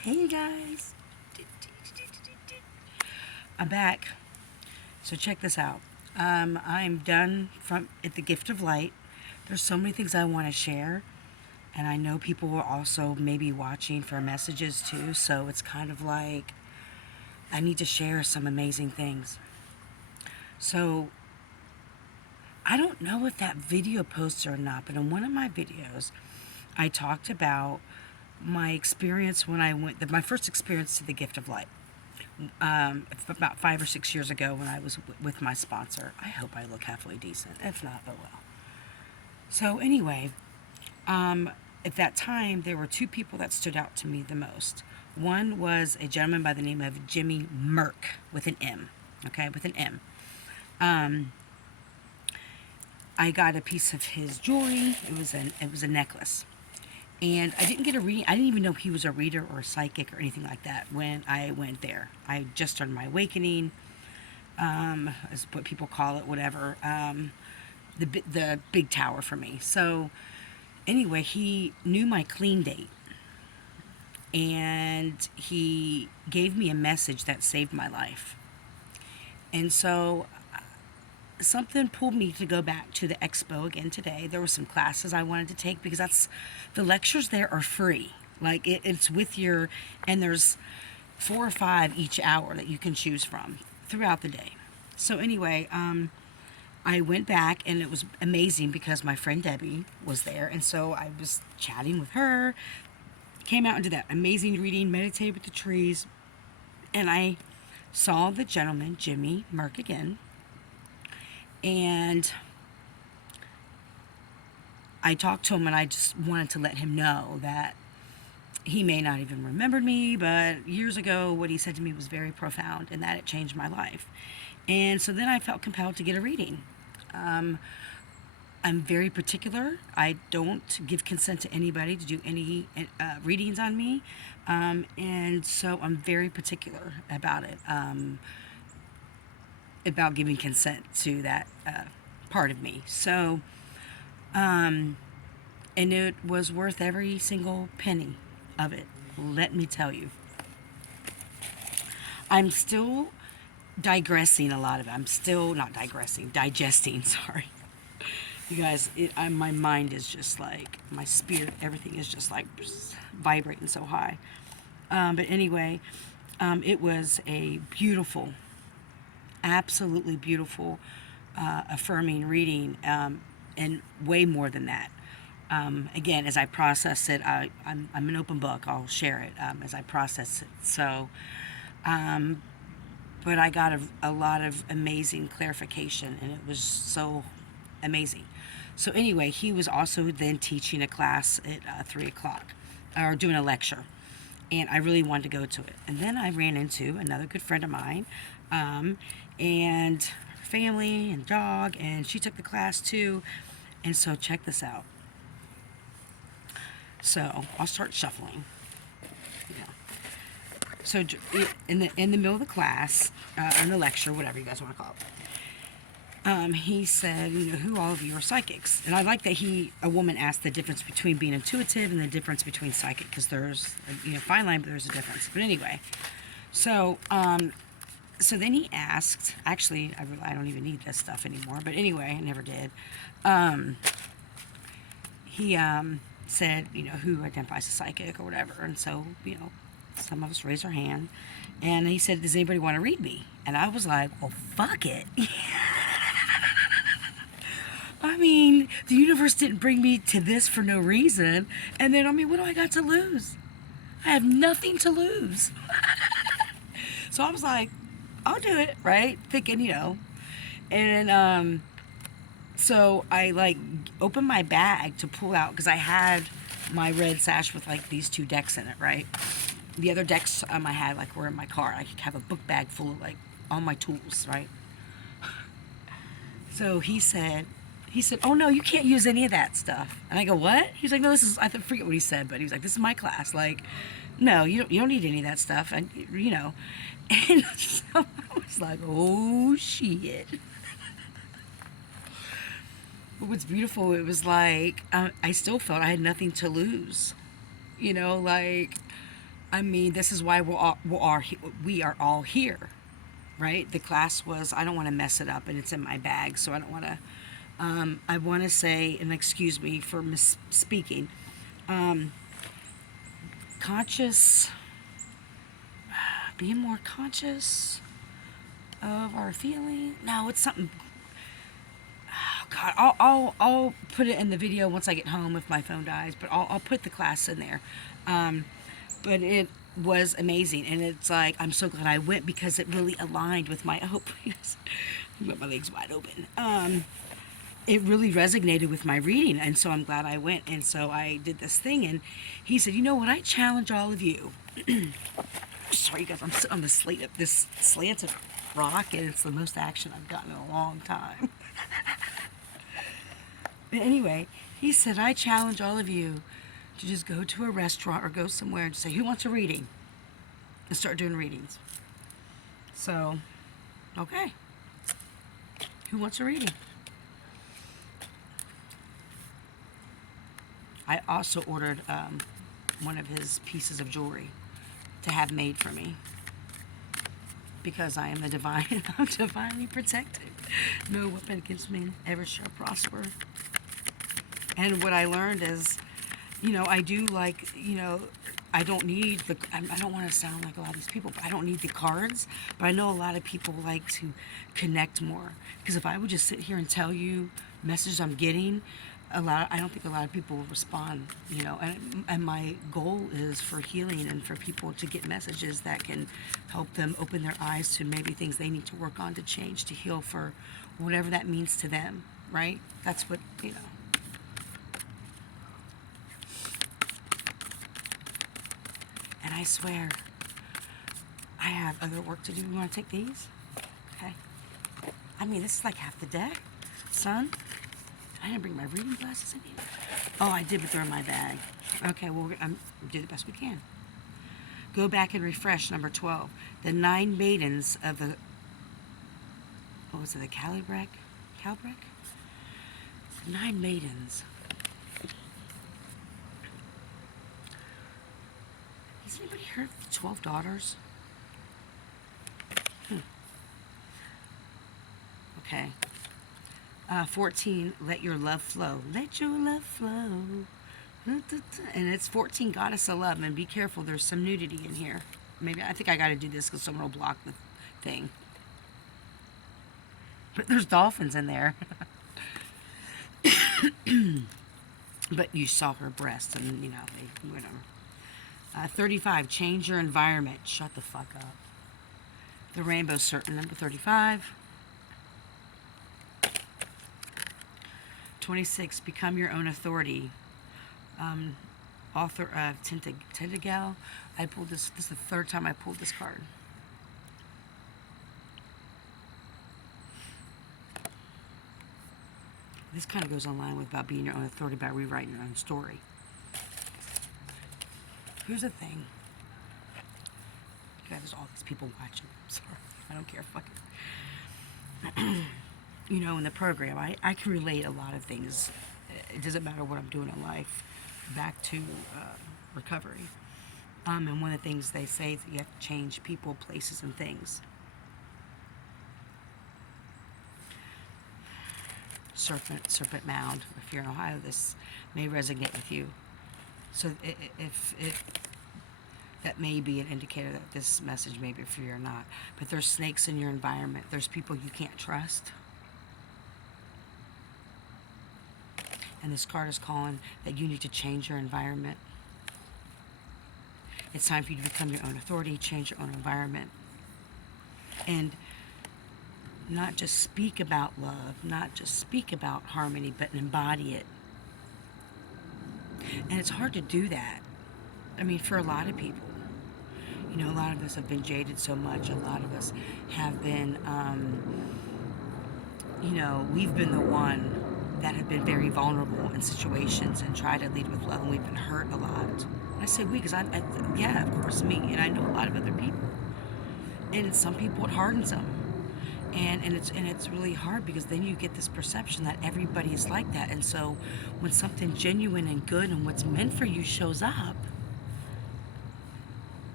Hey you guys, I'm back. So check this out. I'm done from at the Gift of Light. There's so many things I want to share, and I know people will also maybe watching for messages too. So it's kind of like I need to share some amazing things. So I don't know if that video posted or not, but in one of my videos, I talked about my experience when I went, my first experience to the Gift of Light. About 5 or 6 years ago when I was with my sponsor. I hope I look halfway decent. If not, oh well. So anyway, at that time there were two people that stood out to me the most. One was a gentleman by the name of Jimmy Merck with an M. Okay, with an M. I got a piece of his jewelry. It was a necklace. And I didn't get a reading. I didn't even know he was a reader or a psychic or anything like that when I went there. I just started my awakening, is what people call it, whatever. The big tower for me. So anyway, he knew my clean date, and he gave me a message that saved my life. And so something pulled me to go back to the expo again today. There were some classes I wanted to take because the lectures there are free. Like it's with your, and there's 4 or 5 each hour that you can choose from throughout the day. So anyway, I went back and it was amazing because my friend Debbie was there, and so I was chatting with her. Came out and did that amazing reading, meditated with the trees, and I saw the gentleman Jimmy Merck again, and I talked to him and I just wanted to let him know that he may not even remember me, but years ago what he said to me was very profound and that it changed my life. And so then I felt compelled to get a reading. I'm very particular. I don't give consent to anybody to do any readings on me. And so I'm very particular about it, about giving consent to that part of me. So, and it was worth every single penny of it. Let me tell you. I'm still digressing a lot of it. I'm still not digressing, digesting, sorry. You guys, my mind is just like, my spirit, everything is just like vibrating so high. But anyway, it was a beautiful, absolutely beautiful, affirming reading, and way more than that. Again, as I process it, I'm an open book. I'll share it as I process it. So, but I got a lot of amazing clarification, and it was so amazing. So anyway, he was also then teaching a class at 3 o'clock, or doing a lecture, and I really wanted to go to it. And then I ran into another good friend of mine, and her family and dog, and she took the class too. And so check this out. So I'll start shuffling. Yeah. So in the middle of the class, in the lecture, whatever you guys want to call it, he said, who all of you are psychics? And I like that a woman asked the difference between being intuitive and the difference between psychic, because there's, fine line, but there's a difference. But anyway, so so then he asked, actually, I don't even need this stuff anymore, but anyway, I never did. He said, who identifies as psychic or whatever. And so, some of us raised our hand. And he said, does anybody want to read me? And I was like, well, fuck it. I mean, the universe didn't bring me to this for no reason. And then, what do I got to lose? I have nothing to lose. So I was like, I'll do it, right? Thinking, And so I opened my bag to pull out, because I had my red sash with these 2 decks in it, right? The other decks I had were in my car. I have a book bag full of all my tools, right? So he said, oh no, you can't use any of that stuff. And I go, what? He's like, no, I forget what he said, but he was like, this is my class. No, you don't need any of that stuff. And and so I was like, oh shit. But what's beautiful, it was I still felt I had nothing to lose. I mean, this is why we are all here, right? The class was, I don't want to mess it up, and it's in my bag, so I don't want to. I want to say, and excuse me for misspeaking, conscious, being more conscious of our feeling. No, it's something. Oh God, I'll put it in the video once I get home if my phone dies. But I'll put the class in there. But it was amazing, and it's like I'm so glad I went because it really aligned with my hope. Got my legs wide open. It really resonated with my reading, and so I'm glad I went. And so I did this thing, and he said, "You know what? I challenge all of you." Sorry, guys, I'm sitting on this slanted rock, and it's the most action I've gotten in a long time. But anyway, he said, "I challenge all of you to just go to a restaurant or go somewhere and say, who wants a reading?" And start doing readings. So, okay. Who wants a reading? I also ordered one of his pieces of jewelry to have made for me because I am the divine. I'm divinely protected. No weapon against me ever shall prosper. And what I learned is, I do like, I don't need I don't want to sound like a lot of these people, but I don't need the cards. But I know a lot of people like to connect more. Because if I would just sit here and tell you messages I'm getting, I don't think a lot of people will respond, and my goal is for healing and for people to get messages that can help them open their eyes to maybe things they need to work on to change, to heal for whatever that means to them, right? That's what, And I swear, I have other work to do. You want to take these? Okay. I mean, this is like half the deck, son. I didn't bring my reading glasses in here. Oh, I did, but they're in my bag. Okay, well, I'm do the best we can. Go back and refresh number 12. The 9 maidens of the, what was it, the Calbrek? Calbrek? 9 maidens. Has anybody heard of the 12 daughters? Okay. 14, let your love flow. Let your love flow. And it's 14, goddess of love. And be careful, there's some nudity in here. Maybe, I think I got to do this because someone will block the thing. But there's dolphins in there. But you saw her breasts and, whatever. 35, change your environment. Shut the fuck up. The Rainbow Serpent, number 35. 26, become your own authority. Author of Tentagal. I pulled this. This is the 3rd time I pulled this card. This kind of goes online with about being your own authority, about rewriting your own story. Here's the thing. There's all these people watching. I'm sorry. I don't care. Fuck it. In the program, I can relate a lot of things. It doesn't matter what I'm doing in life, back to recovery. And one of the things they say is that you have to change people, places, and things. Serpent Mound. If you're in Ohio, this may resonate with you. So if that may be an indicator that this message may be for you or not. But there's snakes in your environment. There's people you can't trust. And this card is calling that you need to change your environment. It's time for you to become your own authority, change your own environment. And not just speak about love, not just speak about harmony, but embody it. And it's hard to do that. I mean, for a lot of people. A lot of us have been jaded so much. A lot of us have been, we've been the one that have been very vulnerable in situations and try to lead with love, and we've been hurt a lot. And I say we because yeah, of course, me, and I know a lot of other people. And some people, it hardens them. And it's really hard because then you get this perception that everybody is like that. And so when something genuine and good and what's meant for you shows up,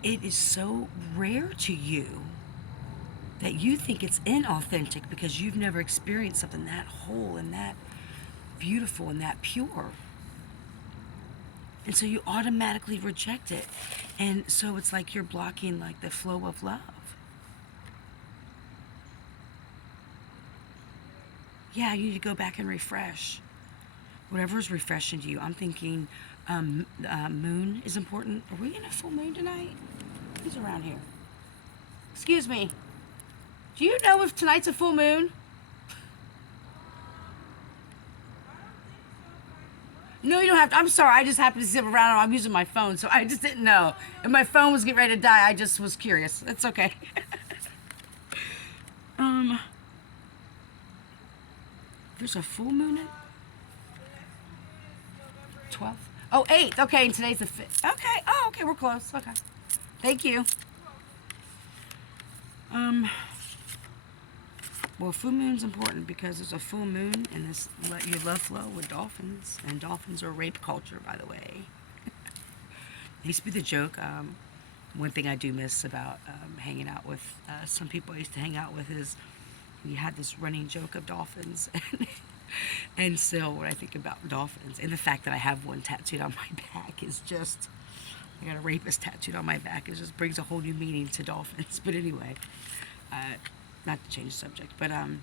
it is so rare to you that you think it's inauthentic because you've never experienced something that whole and that beautiful and that pure. And so you automatically reject it. And so it's like you're blocking like the flow of love. Yeah, you need to go back and refresh. Whatever is refreshing to you. I'm thinking moon is important. Are we in a full moon tonight? Who's around here? Excuse me. Do you know if tonight's a full moon? No, you don't have to. I'm sorry. I just happened to sit around. I'm using my phone, so I just didn't know. And my phone was getting ready to die. I just was curious. It's okay. um, there's a full moon in 12th. Oh, 8th. Okay, and today's the 5th. Okay. Oh, okay. We're close. Okay. Thank you. Well, full moon's important because there's a full moon and this let your love flow with dolphins, and dolphins are rape culture, by the way. It used to be the joke. One thing I do miss about hanging out with some people I used to hang out with is we had this running joke of dolphins, and still when I think about dolphins and the fact that I have one tattooed on my back is just, I got a rapist tattooed on my back. It just brings a whole new meaning to dolphins. But anyway, not to change the subject, but